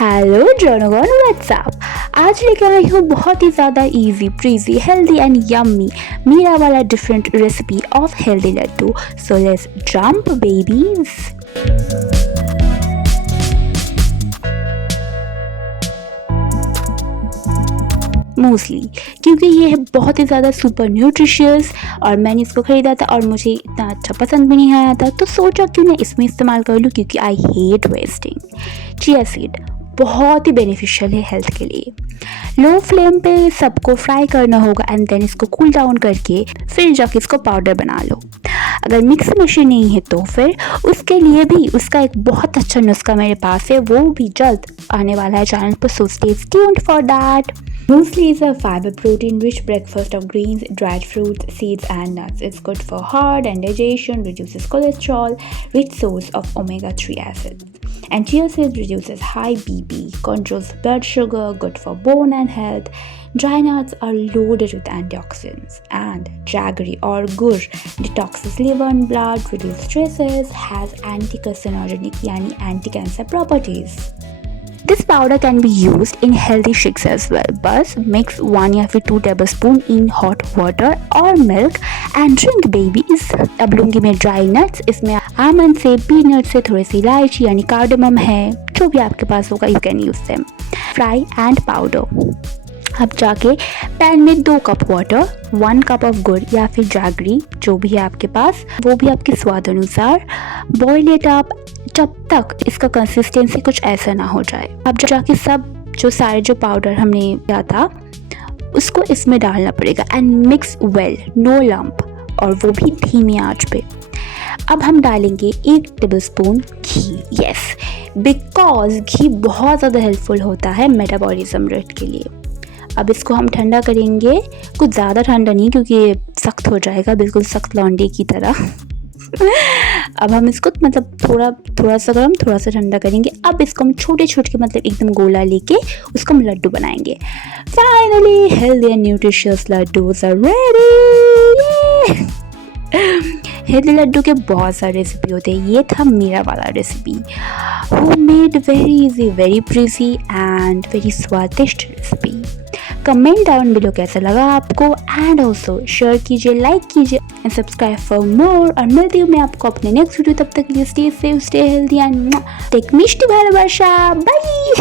Hello जनगण WhatsApp. आज लेकर आई हूँ बहुत ही ज़्यादा easy peasy healthy and yummy मेरा वाला different recipe of healthy laddoo. So let's jump babies. Mostly क्योंकि ये है बहुत ही ज़्यादा सुपर न्यूट्रिशियस और मैंने इसको ख़रीदा था और मुझे इतना अच्छा पसंद भी नहीं आया था, तो सोचा क्यों ना इसमें इस्तेमाल कर लूँ क्योंकि I hate wasting. Chia seed बहुत ही बेनिफिशियल है हेल्थ के लिए। लो फ्लेम पे सबको फ्राई करना होगा एंड देन इसको कूल डाउन करके फिर जाके इसको पाउडर बना लो। अगर मिक्सी मशीन नहीं है तो फिर उसके लिए भी उसका एक बहुत अच्छा नुस्खा मेरे पास है, वो भी जल्द आने वाला है चैनल पर, so stay tuned for that. Muesli is a fiber protein rich breakfast of greens, dried fruits, seeds and nuts. It's good for heart and digestion, reduces cholesterol, rich source of omega-3 acids. And chia seeds reduces high BP, controls blood sugar, good for bone and health. Dry nuts are loaded with antioxidants. And jaggery or gur detoxes liver and blood, reduces stresses, has anti-carcinogenic yani anti-cancer properties. This powder can be used in healthy shakes as well. बस mix 1 या फिर 2 tablespoon in hot water or milk and drink babies। अब लूँगी मैं dry nuts, इसमें almond से, peanut से, थोड़ी सी इलायची यानी कार्डमम है, जो भी आपके पास होगा you can use them. Fry and powder. अब जाके पैन में 2 कप वाटर, 1 कप ऑफ गुड़ या फिर जैगरी जो भी है आपके पास, वो भी आपके स्वाद अनुसार। बॉईल इट अप जब तक इसका कंसिस्टेंसी कुछ ऐसा ना हो जाए। अब जाके सब जो सारे जो पाउडर हमने किया था उसको इसमें डालना पड़ेगा and mix well, no lump, और वो भी धीमी आंच पे। अब हम डालेंगे 1 टेबलस्पून घी। यस, बिकॉज घी बहुत ज़्यादा हेल्पफुल होता है मेटाबॉलिज्म रेट के लिए। अब इसको हम ठंडा करेंगे, कुछ ज़्यादा ठंडा नहीं क्योंकि ये सख्त हो जाएगा, बिल्कुल सख्त लौंडे की तरह। अब हम इसको मतलब थोड़ा सा गर्म थोड़ा सा ठंडा करेंगे। अब इसको हम छोटे छोटे मतलब एकदम गोला लेके उसको हम लड्डू बनाएंगे। Finally healthy and nutritious laddoos are ready. Healthy laddoo के बहुत सारे रेसिपी होते हैं, ये था मेरा वाला recipe. Homemade, very easy, very breezy and very स्वादिष्ट रेसिपी। कमेंट डाउन बिलो कैसा लगा आपको एंड ऑल्सो शेयर कीजिए, लाइक कीजिए एंड सब्सक्राइब फॉर मोर। और मिलती हूँ मैं आपको अपने नेक्स्ट वीडियो, तब तक के लिए stay safe, stay healthy and take मिष्टी भालोबाशा। बाय।